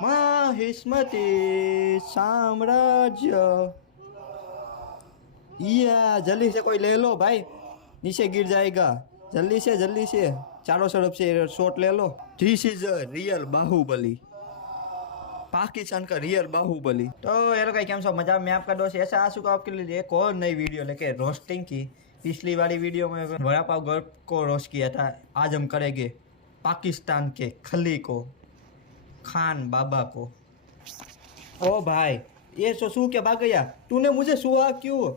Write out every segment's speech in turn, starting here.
माहिष्मति साम्राज्य। या जल्दी से कोई ले लो भाई, नीचे गिर जाएगा। जल्दी से चारों तरफ से शॉट ले लो। This is a real Baahubali, Pakistan का रियल बाहुबली। तो ये लोग कैम सब मजा में आपका दोस्त ऐसा आ चुका आपके लिए एक और नई वीडियो लेके रोस्टिंग की। पिछली वाली वीडियो में वड़ा पाव गर्ल को रोस्ट किया था, आज हम करेंगे पाकिस्तान के खली को, खान बाबा को। ओ भाई ये सू के भाग गया, तूने मुझे सुहा क्यों?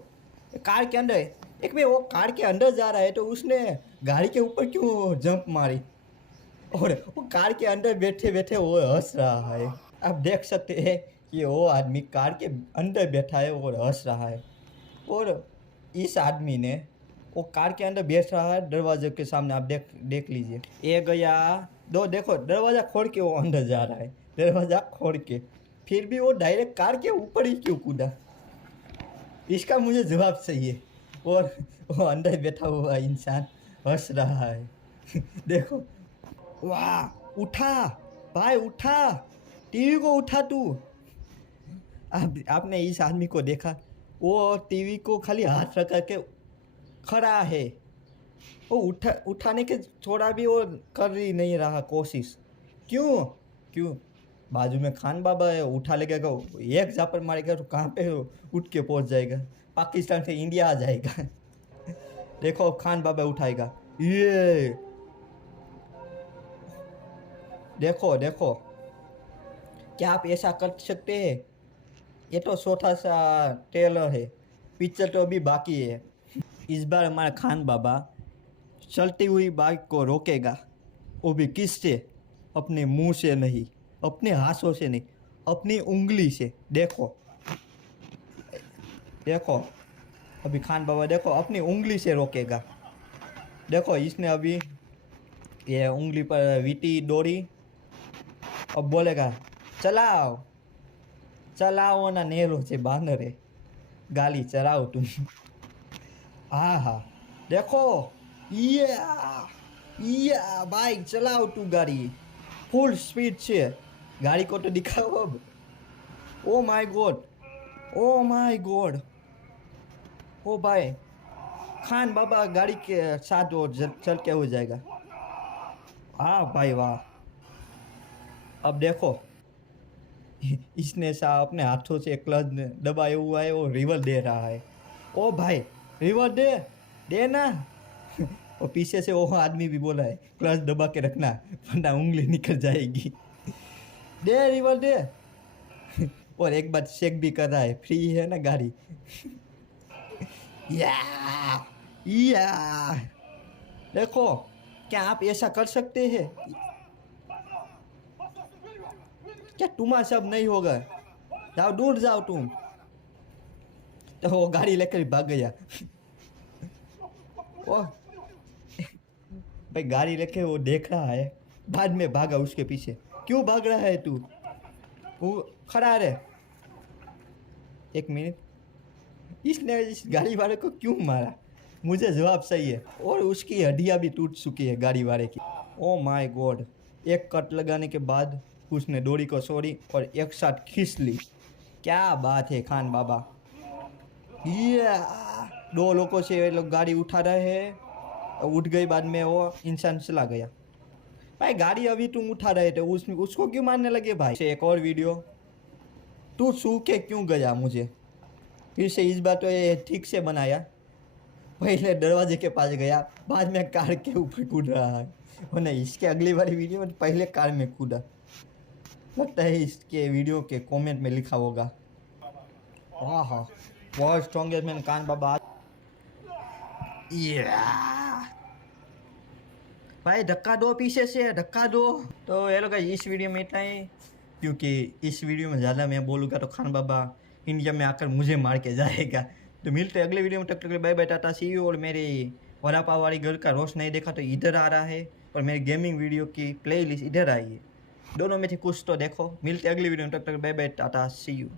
कार के अंदर एक में वो कार के अंदर जा रहा है तो उसने गाड़ी के ऊपर क्यों जंप मारी, और वो कार के अंदर बैठे बैठे वो हंस रहा है। आप देख सकते हैं कि वो आदमी कार के अंदर बैठा है और हंस रहा है, और इस आदमी ने वो कार के अंदर बैठ रहा है दरवाजे के सामने। आप देख लीजिए, ये गया दो, देखो दरवाज़ा खोल के वो अंदर जा रहा है, दरवाज़ा खोल के, फिर भी वो डायरेक्ट कार के ऊपर ही क्यों कूदा? इसका मुझे जवाब चाहिए। और वो अंदर बैठा हुआ इंसान हंस रहा है। देखो, वाह, उठा भाई उठा, टीवी को उठा तू। आपने इस आदमी को देखा, वो टीवी को खाली हाथ रखा के खड़ा है, वो उठाने के थोड़ा भी वो कर ही नहीं रहा कोशिश। क्यों? बाजू में खान बाबा है, उठा लेगा, एक झापड़ मारेगा तो कहाँ पे उठ के पहुँच जाएगा, पाकिस्तान से इंडिया आ जाएगा। देखो खान बाबा उठाएगा, ये देखो क्या आप ऐसा कर सकते हैं? ये तो छोटा सा ट्रेलर है, पिक्चर तो अभी बाकी है। इस बार हमारा खान बाबा चलती हुई बाइक को रोकेगा, वो भी किससे? अपने मुंह से नहीं, अपने हाथों से नहीं, अपनी उंगली से। देखो अभी खान बाबा देखो अपनी उंगली से रोकेगा। देखो इसने अभी ये उंगली पर वीटी दौड़ी, अब बोलेगा चलाओ ना नेरो से बांधरे, गाली चलाओ तुम। હા देखो, या बाइक चलाओ तू, गाड़ी फुल स्पीड से, गाड़ी को तो दिखाओ अब। ओ माय गॉड, ओ भाई खान बाबा गाड़ी के साथ वो चल के हो जाएगा। हाँ भाई वाह। अब देखो इसने सा अपने हाथों से क्लच दबाया हुआ है, वो रिवर दे रहा है। ओ भाई रिवर दे ना। और पीछे से वो आदमी भी बोला है क्लच दबा के रखना वरना उंगली निकल जाएगी। दे रिवर दे। और एक बार चेक भी कर रहा है, फ्री है ना गाड़ी। या देखो, क्या आप ऐसा कर सकते हैं? क्या तुम्हारा सब नहीं होगा? जाओ दूर जाओ तुम। तो वो गाड़ी लेकर भाग गया। ओ भाई गाड़ी लेके वो देख रहा है, बाद में भागा उसके पीछे। क्यों भाग रहा है तू? वो खड़ा रहे। एक मिनट, इसने इस गाड़ी वाले को क्यों मारा? मुझे जवाब सही है। और उसकी हड्डियाँ भी टूट चुकी है गाड़ी वाले की। ओ माय गॉड, एक कट लगाने के बाद उसने डोरी को छोड़ी और एक साथ खींच ली। क्या बात है खान बाबा। ये दो लोगों से लोग गाड़ी उठा रहे हैं, उठ गई, बाद में वो इंसान चला गया। भाई गाड़ी अभी तुम उठा रहे थे, उसको क्यों मारने लगे भाई? से एक और वीडियो, तू सू के क्यों गया मुझे? फिर से इस बार तो ये ठीक से बनाया, पहले दरवाजे के पास गया, बाद में कार के ऊपर कूद रहा है। और नहीं, इसके अगली वाली वीडियो में पहले कार में कूदा। लगता है इसके वीडियो के कमेंट में लिखा होगा, वाह वर्ल्ड स्ट्रॉन्गेस्ट मैन खान बाबा। भाई धक्का दो, पीछे से धक्का दो। तो ये लोग इस वीडियो में इतना ही, क्योंकि इस वीडियो में ज़्यादा मैं बोलूँगा तो खान बाबा इंडिया में आकर मुझे मार के जाएगा। तो मिलते हैं अगले वीडियो में, तब तक bye bye, tata see you. और मेरी वड़ा पाव वाली घर का रोस्ट नहीं देखा तो इधर आ रहा है, और मेरी गेमिंग वीडियो की प्लेलिस्ट इधर आई है, दोनों में से कुछ तो देखो। मिलते हैं अगली वीडियो में, तब तक bye bye, tata see you.